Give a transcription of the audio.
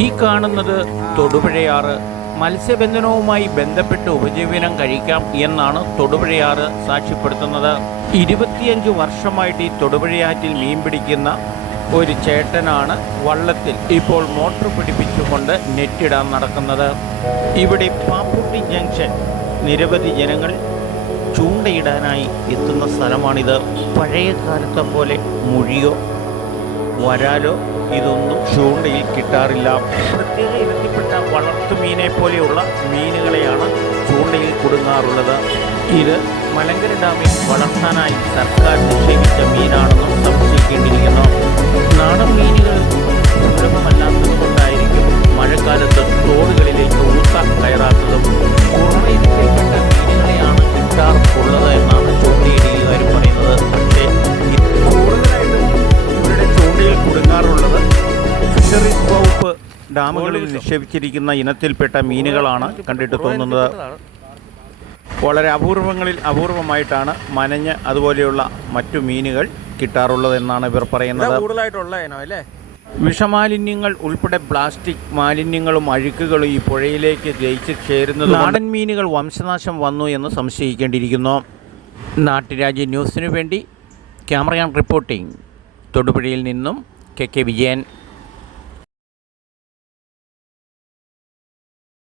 ഈ കാണുന്നത് തൊടുപുഴയാറ്. മത്സ്യബന്ധനവുമായി ബന്ധപ്പെട്ട് ഉപജീവനം കഴിക്കാം എന്നാണ് തൊടുപുഴയാറ് സാക്ഷ്യപ്പെടുത്തുന്നത്. 25 വർഷമായിട്ട് ഈ തൊടുപുഴയാറ്റിൽ മീൻ പിടിക്കുന്ന ഒരു ചേട്ടനാണ് വള്ളത്തിൽ ഇപ്പോൾ മോട്ടോർ പിടിപ്പിച്ചുകൊണ്ട് നെറ്റിടാൻ നടക്കുന്നത്. ഇവിടെ പാപ്പുട്ടി ജംഗ്ഷൻ നിരവധി ജനങ്ങൾ ചൂണ്ടയിടാനായി എത്തുന്ന സ്ഥലമാണിത്. പഴയ കാലത്തെ പോലെ മുഴിയോ വരാലോ ഇതൊന്നും ചൂണ്ടയിൽ കിട്ടാറില്ല. പ്രത്യേക ഇനത്തിൽപ്പെട്ട വളർത്തുമീനെ പോലെയുള്ള മീനുകളെയാണ് ചൂണ്ടയിൽ കുടുങ്ങാറുള്ളത്. ഇത് മലങ്കര ഡാമിൽ വളർത്താനായി സർക്കാർ നിക്ഷേപിച്ച മീനാണെന്നും സംശയിക്കേണ്ടിയിരിക്കുന്നു. നാടൻ മീനുകൾ സുലഭമല്ലാത്തത് കൊണ്ടായിരിക്കും മഴക്കാലത്ത് തോടുകളിലേക്ക് ഊത്ത കയറാത്തതും. കുറഞ്ഞ ഇനത്തിൽപ്പെട്ട മീനുകളെയാണ് കിട്ടാറുള്ളത് എന്നാണ് ചൂണ്ടയിടലുകാർ പറയുന്നത്. പക്ഷേ കൂടുതലായിട്ട് ഇവരുടെ ചൂണ്ടയിൽ കുടുങ്ങാറുള്ളത് ഫിഷറീസ് വകുപ്പ് ഡാമുകളിൽ നിക്ഷേപിച്ചിരിക്കുന്ന ഇനത്തിൽപ്പെട്ട മീനുകളാണ് കണ്ടിട്ട് തോന്നുന്നത്. വളരെ അപൂർവമായിട്ടാണ് മനഞ്ഞ് അതുപോലെയുള്ള മറ്റു മീനുകൾ കിട്ടാറുള്ളത് എന്നാണ് ഇവർ പറയുന്നത്. വിഷമാലിന്യങ്ങൾ ഉൾപ്പെടെ പ്ലാസ്റ്റിക് മാലിന്യങ്ങളും അഴുക്കുകളും ഈ പുഴയിലേക്ക് ലയിച്ച് ചേരുന്നത് നാടൻ മീനുകൾ വംശനാശം വന്നു എന്ന് സംശയിക്കേണ്ടിയിരിക്കുന്നു. നാട്ടുരാജ്യ ന്യൂസിനു വേണ്ടി ക്യാമറയാൻ റിപ്പോർട്ടിംഗ് തൊടുപുഴയിൽ നിന്നും കെ വിജയൻ.